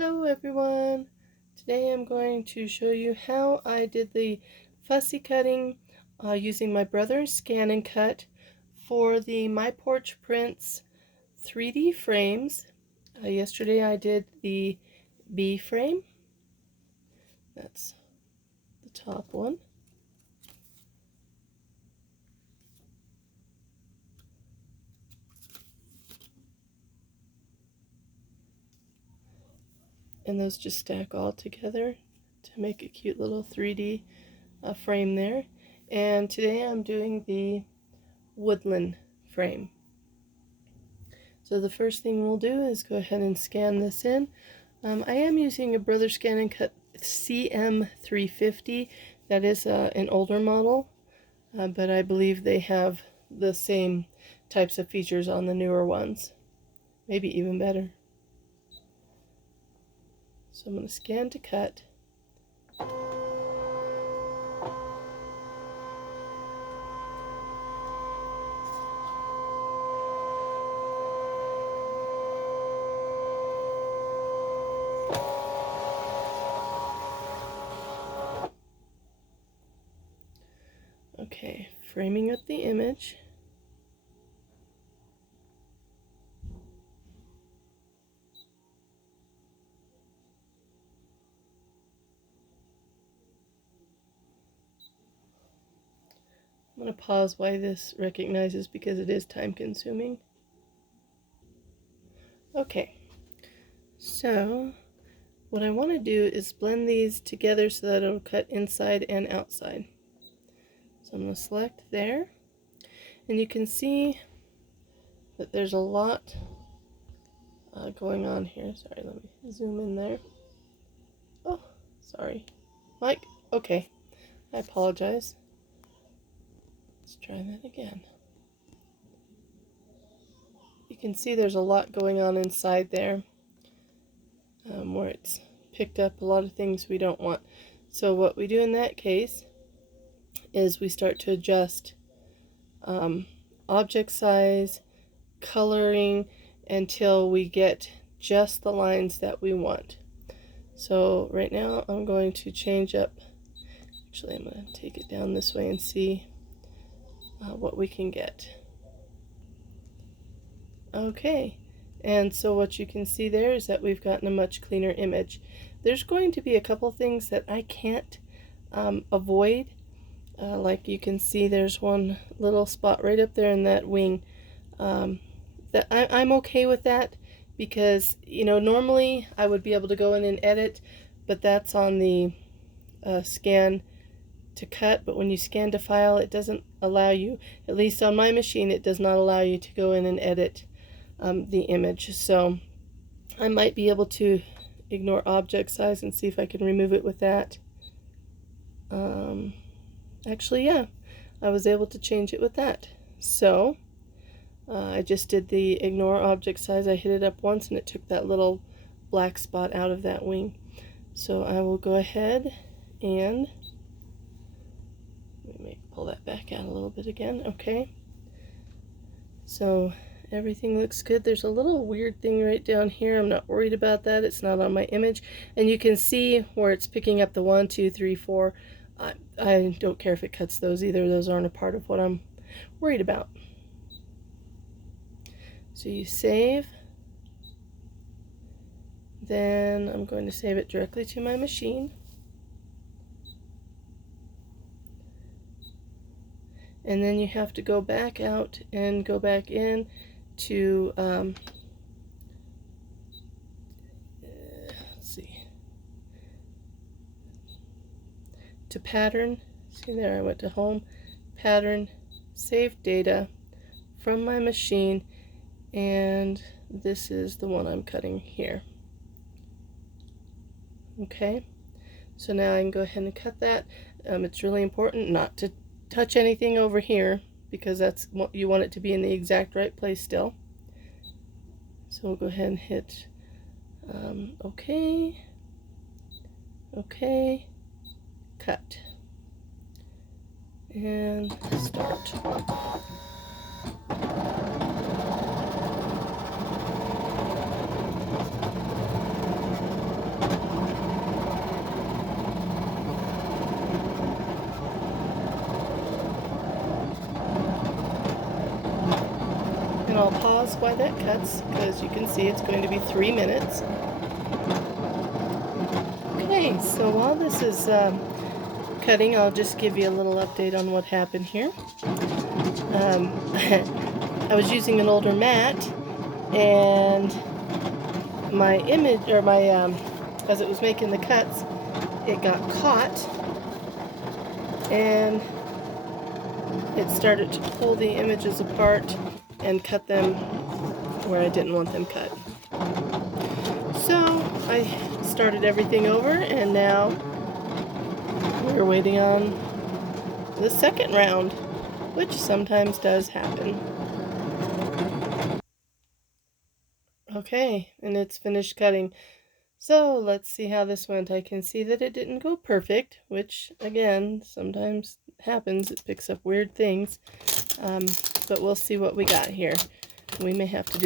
Hello everyone! Today I'm going to show you how I did the fussy cutting using my brother's Scan and Cut for the My Porch Prints 3D frames. Yesterday I did the B frame. That's the top one. And those just stack all together to make a cute little 3D frame there. And today I'm doing the woodland frame. So the first thing we'll do is go ahead and scan this in. I am using a Brother Scan and Cut CM350. That is an older model, but I believe they have the same types of features on the newer ones. Maybe even better. So I'm going to scan to cut. Okay, framing up the image. I'm going to pause while this recognizes because it is time consuming. Okay, so what I want to do is blend these together so that it'll cut inside and outside. So I'm going to select there, and you can see that there's a lot going on here. Sorry, let me zoom in there. Oh, sorry. Mike, okay. I apologize. Let's try that again. You can see there's a lot going on inside there where it's picked up a lot of things we don't want. So what we do in that case is we start to adjust object size, coloring, until we get just the lines that we want. So right now I'm going to change up, actually I'm going to take it down this way and see what we can get. Okay, and so what you can see there is that we've gotten a much cleaner image. There's going to be a couple things that I can't avoid. Like you can see there's one little spot right up there in that wing. That I'm okay with that because, you know, normally I would be able to go in and edit, but that's on the scan to cut. But when you scan to file, it doesn't allow you, at least on my machine, it does not allow you to go in and edit the image. So I might be able to ignore object size and see if I can remove it with that. Actually, yeah, I was able to change it with that. So I just did the ignore object size. I hit it up once and it took that little black spot out of that wing. So I will go ahead and let me pull that back out a little bit again. Okay, so everything looks good. There's a little weird thing right down here. I'm not worried about that. It's not on my image, and you can see where it's picking up the 1, 2, 3, 4. I don't care if it cuts those either. Those aren't a part of what I'm worried about. So you save, then I'm going to save it directly to my machine. And then you have to go back out and go back in to, let's see, to pattern. See there, I went to home, pattern, save data from my machine, and this is the one I'm cutting here. Okay, so now I can go ahead and cut that. It's really important not to touch anything over here because that's what you want it to be in the exact right place still. So we'll go ahead and hit okay, okay, cut, and start. pause while that cuts, because you can see it's going to be 3 minutes. Okay, so while this is cutting, I'll just give you a little update on what happened here. I was using an older mat, and my image, or my, as it was making the cuts, it got caught, and it started to pull the images apart and cut them where I didn't want them cut. So I started everything over, and now we're waiting on the second round, which sometimes does happen. Okay, and it's finished cutting. So let's see how this went. I can see that it didn't go perfect, which again sometimes happens. It picks up weird things, but we'll see what we got here. We may have to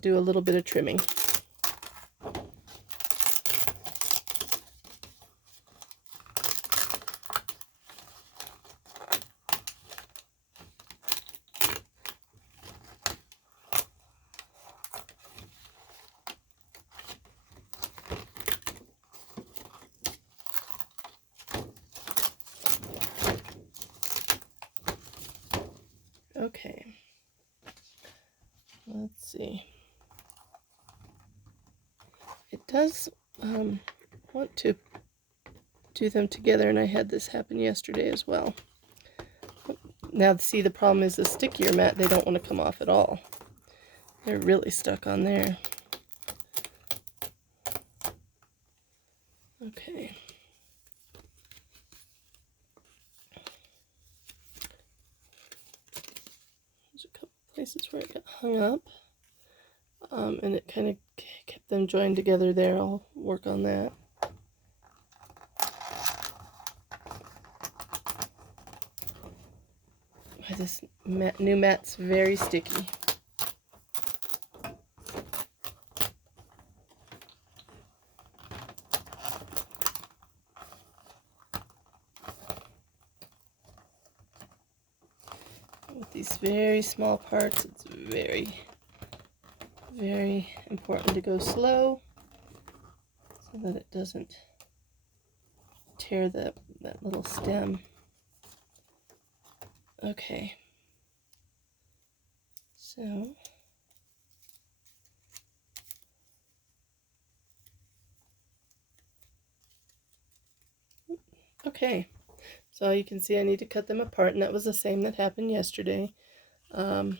do a little bit of trimming. Okay, let's see. It does want to do them together, and I had this happen yesterday as well. Now, see, the problem is the stickier mat, they don't want to come off at all. They're really stuck on there. Okay. There's a couple places where it got hung up, and it kind of kept them joined together there. I'll work on that. This new mat's very sticky. With these very small parts, it's very, very important to go slow so that it doesn't tear that little stem. Okay, so okay, so you can see I need to cut them apart, and that was the same that happened yesterday. And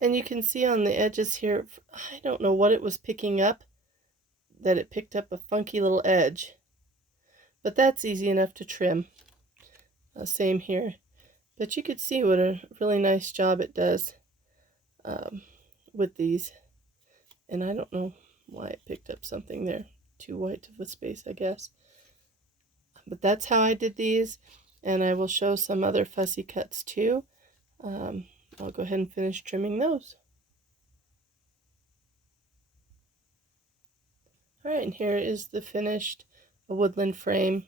you can see on the edges here, I don't know what it was picking up, that it picked up a funky little edge, but that's easy enough to trim. Same here, but you could see what a really nice job it does with these, and I don't know why it picked up something there, too white of a space, I guess. But that's how I did these, and I will show some other fussy cuts too. I'll go ahead and finish trimming those. Alright, and here is the finished woodland frame.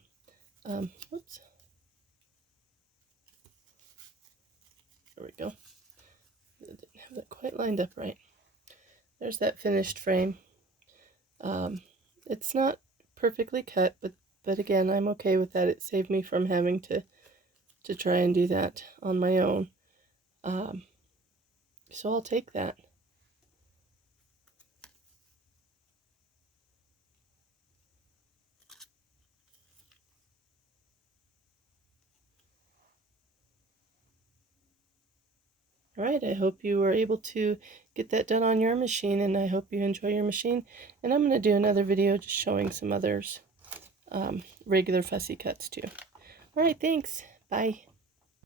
Whoops. There we go. I didn't have that quite lined up right. There's that finished frame. It's not perfectly cut, but again, I'm okay with that. It saved me from having to try and do that on my own. So I'll take that. Alright, I hope you were able to get that done on your machine, and I hope you enjoy your machine. And I'm going to do another video just showing some others, regular fussy cuts too. Alright, thanks. Bye.